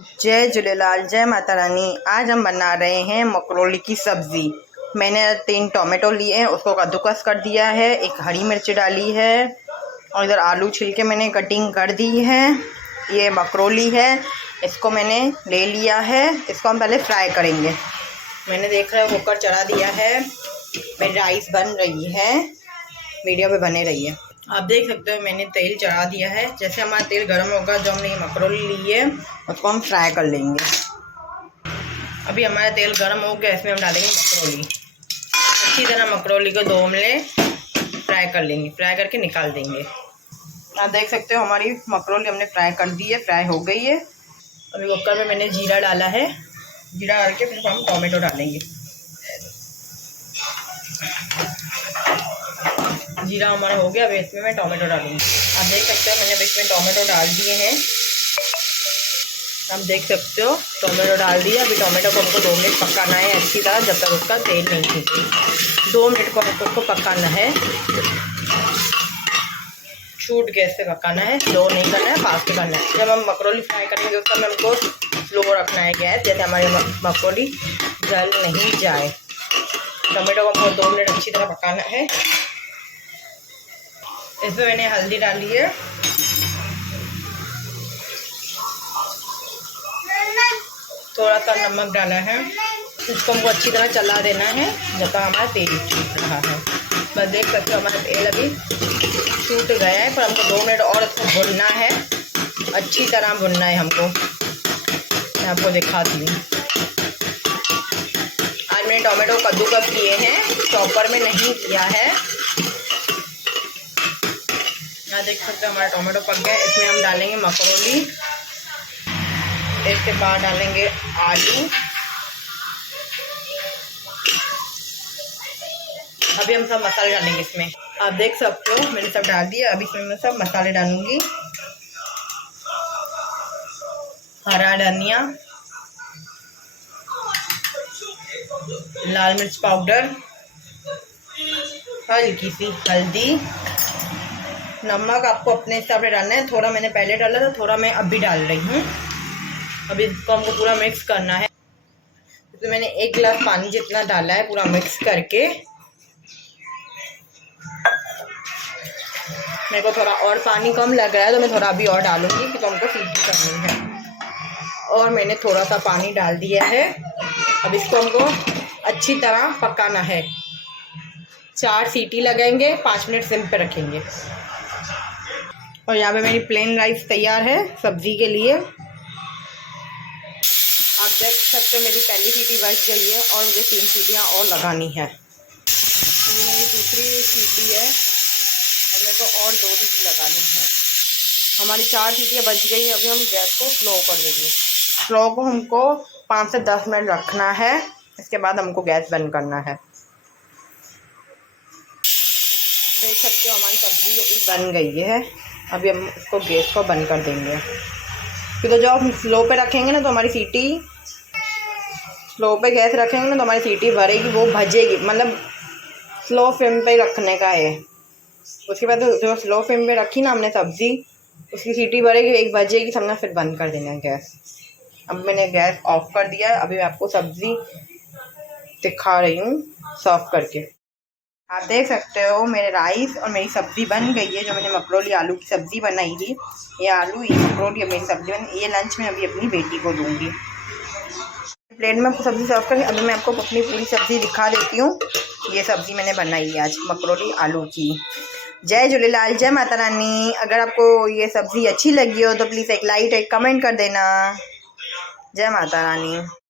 जय झूलेलाल, जय माता रानी। आज हम बना रहे हैं मकरोली की सब्ज़ी। मैंने 3 टोमेटो लिए हैं, उसको कद्दूकस कर दिया है, एक हरी मिर्च डाली है और इधर आलू छिलके मैंने कटिंग कर दी है। ये मकरोली है, इसको मैंने ले लिया है। इसको हम पहले फ्राई करेंगे। मैंने देख रहा है कुकर चढ़ा दिया है, मेरी राइस बन रही है, वीडियो पे बने रही है। आप देख सकते हो मैंने तेल चढ़ा दिया है। जैसे हमारा तेल गर्म होगा, जो हमने मकरोली ली है उसको हम फ्राई कर लेंगे। अभी हमारा तेल गर्म हो गया, इसमें हम डालेंगे मकरोली। अच्छी तरह मकरोली को 2 मिनट फ्राई कर लेंगे, फ्राई करके निकाल देंगे। आप देख सकते हो हमारी मकरोली हमने फ्राई कर दी है, फ्राई हो गई है। अभी कुकर में मैंने जीरा डाला है, जीरा डाल के फिर हम टोमेटो डालेंगे। जीरा हमारा हो गया, अभी इसमें मैं टोमेटो डालूंगी। आप देख सकते हो मैंने अभी इसमें टोमेटो डाल दिए हैं। आप देख सकते हो टोमेटो डाल दिया। अभी टोमेटो को हमको 2 मिनट पकाना है अच्छी तरह, जब तक उसका तेल नहीं छूटे। 2 मिनट को हमको उसको पकाना है, छूट गैस से पकाना है, स्लो नहीं करना है, फास्ट करना है। जब हम मकरोली फ्राई करेंगे उस समय हमको स्लो रखना है गैस, जैसे हमारी मकरोली जल नहीं जाए। टोमेटो को हमको 2 मिनट अच्छी तरह पकाना है। इसमें मैंने हल्दी डाली है, थोड़ा सा नमक डाला है। इसको हमको अच्छी तरह चला देना है जब तक हमारा तेल छूट रहा है। बस देख सकते हो हमारा तेल अभी छूट गया है, पर हमको 2 मिनट और इसको भुनना है, अच्छी तरह भुनना है हमको। मैं आपको दिखाती हूँ। आज मैंने टोमेटो कद्दूकस किए हैं, चॉपर में नहीं किया है। यहाँ देख सकते हो हमारा टोमेटो पक गया। इसमें हम डालेंगे मकरोली, इसके बाद डालेंगे आलू। अभी हम सब मसाले डालेंगे इसमें। आप देख सकते हो मैंने सब डाल दिया। अभी इसमें मैं सब मसाले डालूंगी। हरा धनिया, लाल मिर्च पाउडर, हल्की सी हल्दी, नमक आपको अपने हिसाब से डालना है। थोड़ा मैंने पहले डाला था, थोड़ा मैं अभी डाल रही हूँ। अभी इसको हमको पूरा मिक्स करना है। तो मैंने 1 गिलास पानी जितना डाला है, पूरा मिक्स करके। मेरे को थोड़ा और पानी कम लग रहा है, तो मैं थोड़ा अभी और डालूंगी, तो हमको सीटी करनी है। और मैंने थोड़ा सा पानी डाल दिया है। अब इसको हमको अच्छी तरह पकाना है। 4 सीटी लगेंगे, 5 मिनट सिम पे रखेंगे। और यहाँ पे मेरी प्लेन राइस तैयार है सब्ज़ी के लिए। आप देख सकते हो मेरी पहली सीटी बच गई है और मुझे 3 सीटियाँ और लगानी है। ये मेरी दूसरी सीटी है और मेरे को और 2 सीटी लगानी है। हमारी 4 सीटियाँ बच गई है। अभी हम गैस को स्लो कर देंगे। स्लो को हमको 5 से 10 मिनट रखना है। इसके बाद हमको गैस बंद करना है। देख सकते हो हमारी सब्ज़ी अभी बन गई है। अभी हम इसको गैस को बंद कर देंगे। फिर तो जब हम स्लो पे रखेंगे ना, तो हमारी सीटी स्लो पे गैस रखेंगे ना, तो हमारी सीटी भरेगी, वो भजेगी। मतलब स्लो फ्लेम पे रखने का है। उसके बाद जो स्लो फ्लेम पे रखी ना हमने सब्ज़ी, उसकी सीटी भरेगी, 1 बजेगी, समझना, फिर बंद कर देना गैस। अब मैंने गैस ऑफ कर दिया है। अभी मैं आपको सब्ज़ी दिखा रही हूँ सर्व करके। आप देख सकते हो मेरे राइस और मेरी सब्ज़ी बन गई है। जो मैंने मकरोली आलू की सब्ज़ी बनाई थी, ये आलू, ये मकरोली, मेरी सब्ज़ी बन। ये लंच में अभी अपनी बेटी को दूँगी। प्लेट में आपको सब्ज़ी सर्व करके अभी मैं आपको अपनी पूरी सब्ज़ी दिखा देती हूँ। ये सब्ज़ी मैंने बनाई है आज मकरोली आलू की। जय झूलेलाल, जय माता रानी। अगर आपको ये सब्ज़ी अच्छी लगी हो तो प्लीज़ एक लाइक, एक कमेंट कर देना। जय माता रानी।